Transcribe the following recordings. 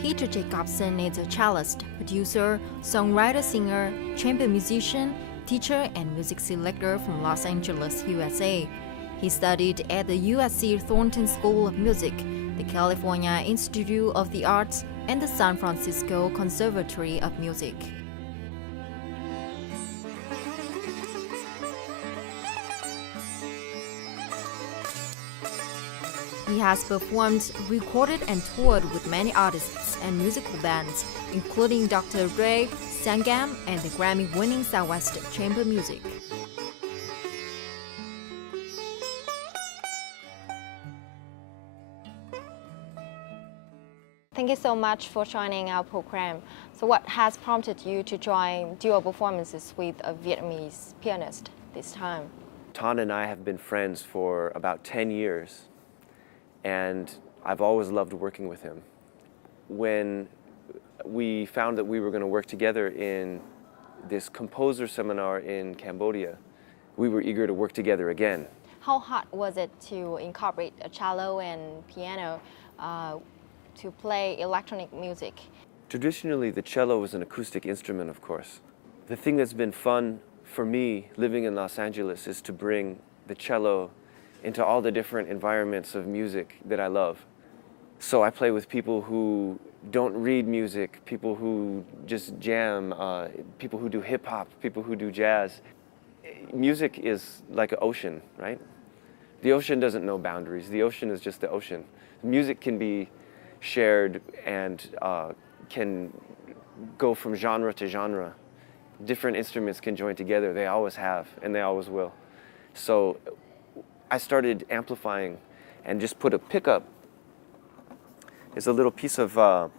Peter Jacobson is a cellist, producer, songwriter, singer, chamber musician, teacher, and music selector from Los Angeles, USA. He studied at the USC Thornton School of Music, the California Institute of the Arts, and the San Francisco Conservatory of Music. He has performed, recorded, and toured with many artists and musical bands, including Dr. Dre, Sangam, and the Grammy-winning Southwest Chamber Music. Thank you so much for joining our program. So what has prompted you to join duo performances with a Vietnamese pianist this time? Ton and I have been friends for about 10 years, and I've always loved working with him. When we found that we were going to work together in this composer seminar in Cambodia, we were eager to work together again. How hard was it to incorporate a cello and piano to play electronic music? Traditionally, the cello is an acoustic instrument, of course. The thing that's been fun for me living in Los Angeles is to bring the cello into all the different environments of music that I love. So I play with people who don't read music, people who just jam, people who do hip-hop, people who do jazz. Music is like an ocean, right? The ocean doesn't know boundaries. The ocean is just the ocean. Music can be shared and can go from genre to genre. Different instruments can join together. They always have, and they always will. So I started amplifying and just put a pickup. It's a little piece of,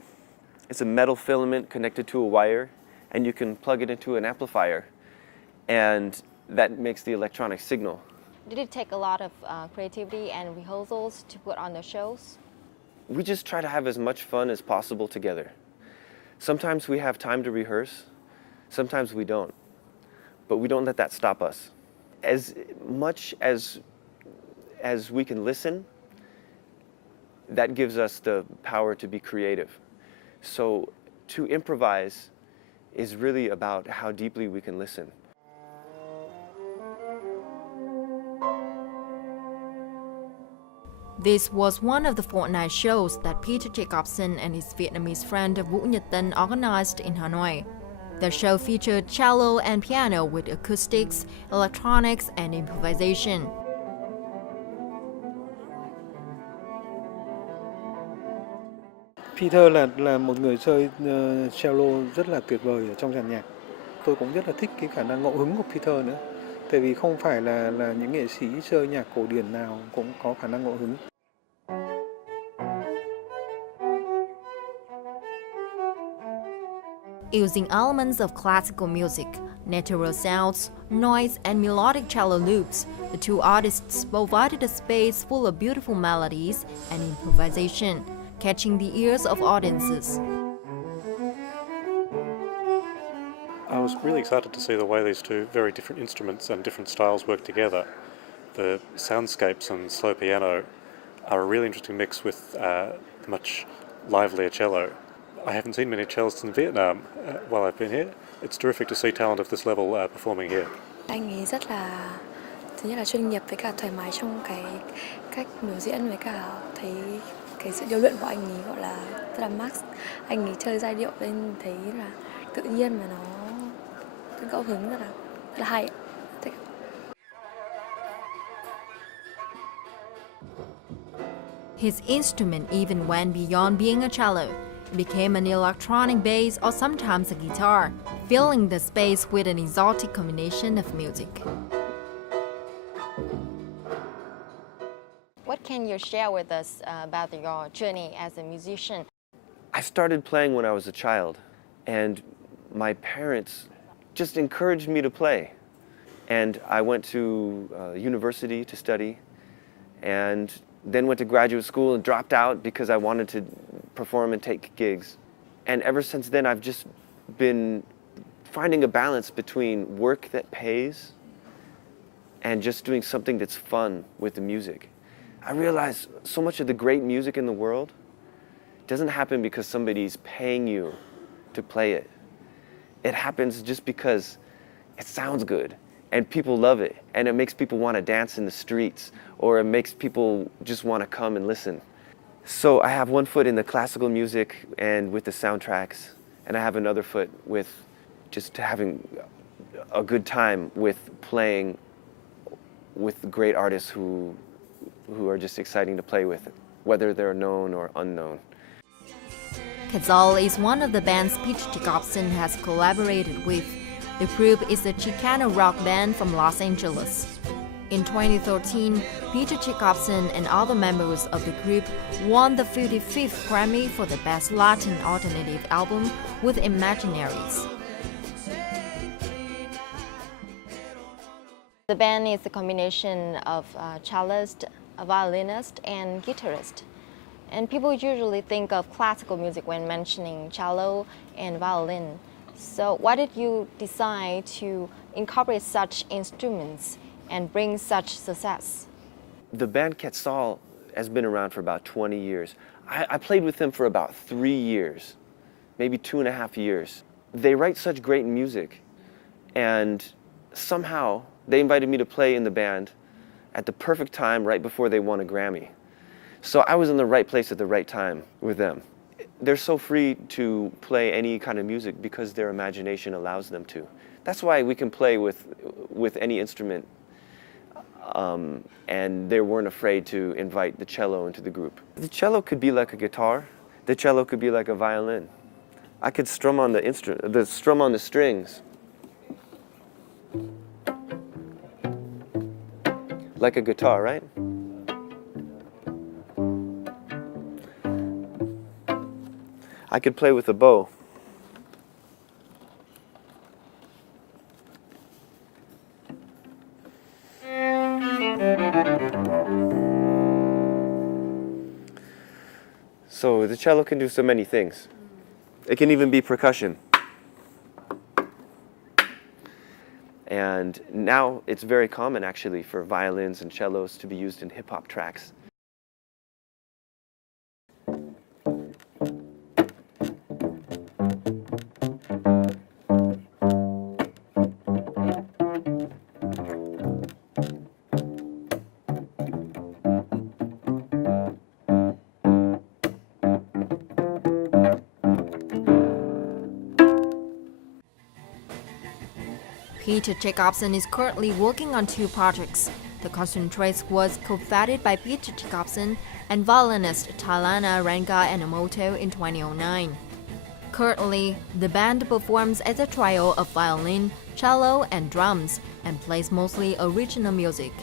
it's a metal filament connected to a wire, and you can plug it into an amplifier, and that makes the electronic signal. Did it take a lot of creativity and rehearsals to put on the shows? We just try to have as much fun as possible together. Sometimes we have time to rehearse, sometimes we don't, but we don't let that stop us. As much as we can listen, that gives us the power to be creative. So to improvise is really about how deeply we can listen. This was one of the fortnight shows that Peter Jacobson and his Vietnamese friend Vũ Nhật Tân organized in Hanoi. The show featured cello and piano with acoustics, electronics, and improvisation. Peter là một người chơi cello rất là tuyệt vời ở trong dàn nhạc. Tôi cũng rất là thích cái khả năng ngẫu hứng của Peter nữa. Tại vì không phải là những nghệ sĩ chơi nhạc cổ điển nào cũng có khả năng ngẫu hứng. Using elements of classical music, natural sounds, noise, and melodic cello loops, the two artists provided a space full of beautiful melodies and improvisation, catching the ears of audiences. I was really excited to see the way these two very different instruments and different styles work together. The soundscapes and slow piano are a really interesting mix with the much livelier cello. I haven't seen many cellists in Vietnam while I've been here. It's terrific to see talent of this level performing here. Anh ấy rất là, thứ nhất là chuyên nghiệp với cả thoải mái trong cái cách biểu diễn, với cả thấy cái sự điêu luyện của anh ấy gọi là rất là max. Anh ấy chơi giai điệu lên thấy là tự nhiên mà nó ngẫu hứng rất là hay. Thích. His instrument even went beyond being a cello. It became an electronic bass or sometimes a guitar, filling the space with an exotic combination of music. What can you share with us about your journey as a musician? I started playing when I was a child, and my parents just encouraged me to play. And I went to university to study, and then went to graduate school and dropped out because I wanted to perform and take gigs. And ever since then, I've just been finding a balance between work that pays and just doing something that's fun with the music. I realize so much of the great music in the world It doesn't happen because somebody's paying you to play it. It happens just because it sounds good and people love it and it makes people want to dance in the streets, or it makes people just want to come and listen. So I have one foot in the classical music and with the soundtracks, and I have another foot with just having a good time with playing with great artists who are just exciting to play with, whether they're known or unknown. Quetzal is one of the bands Peter Jacobson has collaborated with. The group is a Chicano rock band from Los Angeles. In 2013, Peter Jacobson and other members of the group won the 55th Grammy for the Best Latin Alternative Album with Imaginaries. The band is a combination of a cellist, a violinist, and guitarist. And people usually think of classical music when mentioning cello and violin. So why did you decide to incorporate such instruments and bring such success? The band Quetzal has been around for about 20 years. I played with them for about 3 years, maybe 2.5 years. They write such great music, and somehow they invited me to play in the band at the perfect time right before they won a Grammy. So I was in the right place at the right time with them. They're so free to play any kind of music because their imagination allows them to. That's why we can play with any instrument, and they weren't afraid to invite the cello into the group. The cello could be like a guitar. The cello could be like a violin. I could strum on the strings like a guitar, right? I could play with a bow. So the cello can do so many things. It can even be percussion. And now it's very common actually for violins and cellos to be used in hip-hop tracks. Peter Jacobson is currently working on 2 projects. The Concentrates was co-founded by Peter Jacobson and violinist Talana Ranga Enomoto in 2009. Currently, the band performs as a trio of violin, cello, and drums, and plays mostly original music.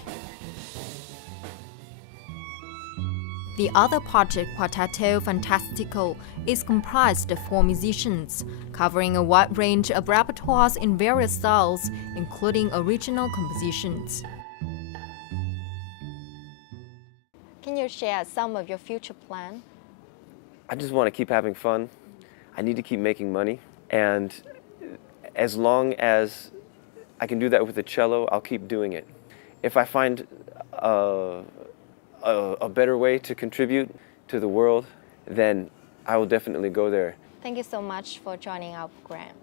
The other project, Quarteto Fantastico, is comprised of 4 musicians, covering a wide range of repertoires in various styles, including original compositions. Can you share some of your future plans? I just want to keep having fun. I need to keep making money. And as long as I can do that with the cello, I'll keep doing it. If I find a better way to contribute to the world, then I will definitely go there. Thank you so much for joining our program.